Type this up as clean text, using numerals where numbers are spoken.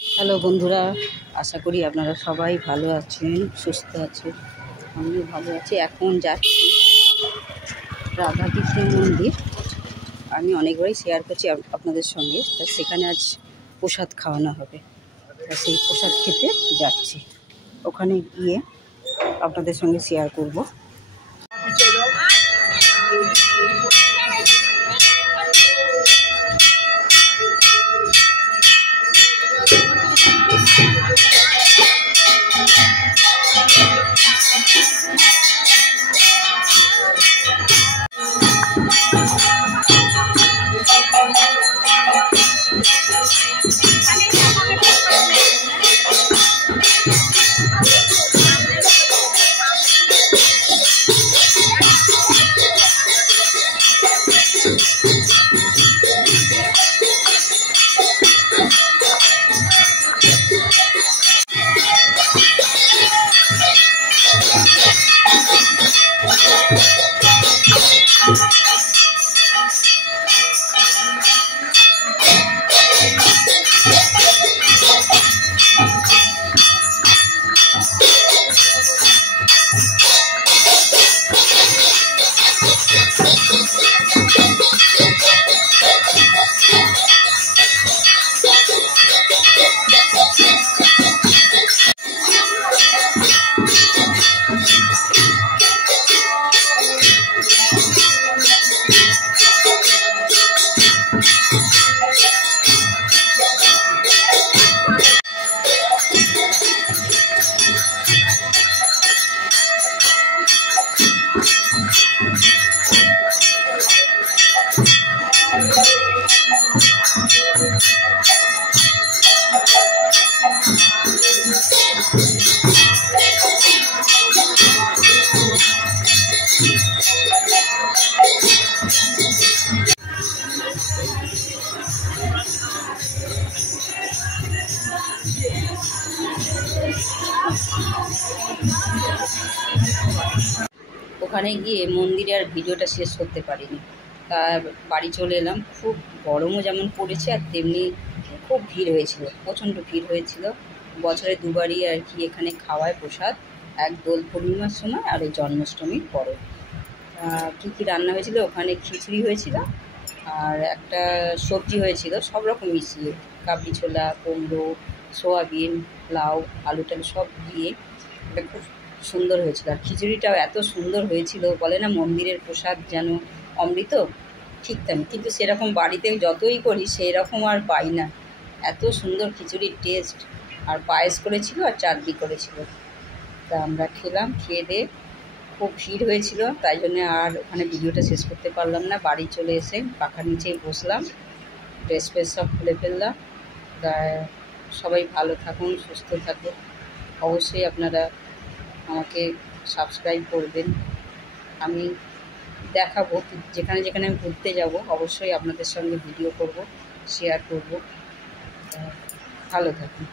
Hello বন্ধুরা, আশা করি আপনারা সবাই ভালো আছেন, সুস্থ আছেন। আমিও ভালো আছি। এখন যাচ্ছি রাধাকৃষ্ণ মন্দির। আমি অনেকবারই শেয়ার করছি আপনাদের সঙ্গে। তা সেখানে আজ প্রসাদ খাওয়ানো হবে, তা সেই প্রসাদ খেতে যাচ্ছি। ওখানে গিয়ে আপনাদের সঙ্গে শেয়ার করব। ওখানে গিয়ে মন্দিরে আর ভিডিওটা শেষ করতে পারিনি, তা বাড়ি চলে এলাম। খুব গরমও যেমন পড়েছে, আর তেমনি খুব ভিড় হয়েছিল, প্রচণ্ড ভিড় হয়েছিল। বছরে দুবারই আর কি এখানে খাওয়ায় প্রসাদ, এক দোল পূর্ণিমার সময় আর এই জন্মাষ্টমীর পরে। কী কী রান্না হয়েছিল ওখানে? খিচুড়ি হয়েছিল, আর একটা সবজি হয়েছিল, সব রকম মিশিয়ে, কাবলি ছোলা, কুমড়ো, সোয়াবিন, লাউ, আলু টালু সব দিয়ে এটা খুব সুন্দর হয়েছিল। আর খিচুড়িটাও এত সুন্দর হয়েছিল, বলে না মন্দিরের প্রসাদ যেন অমৃত, ঠিক তেমন। কিন্তু সেরকম বাড়িতে যতই করি সেই রকম আর পাই না, এত সুন্দর খিচুড়ির টেস্ট। আর পায়েস করেছিল আর চাটনি করেছিল। তা আমরা খেলাম, খেয়ে দিয়ে খুব ভিড় হয়েছিল, তাই জন্য আর ওখানে ভিডিওটা শেষ করতে পারলাম না। বাড়ি চলে এসে পাখার নিচেই বসলাম, ড্রেস ফ্রেস সব খুলে ফেললাম। তা সবাই ভালো থাকুন, সুস্থ থাকুন। অবশ্যই আপনারা আমাকে সাবস্ক্রাইব করবেন। আমি দেখাবো যেখানে যেখানে আমি ঘুরতে যাব, অবশ্যই আপনাদের সঙ্গে ভিডিও করব, শেয়ার করব। ভালো থাকুন।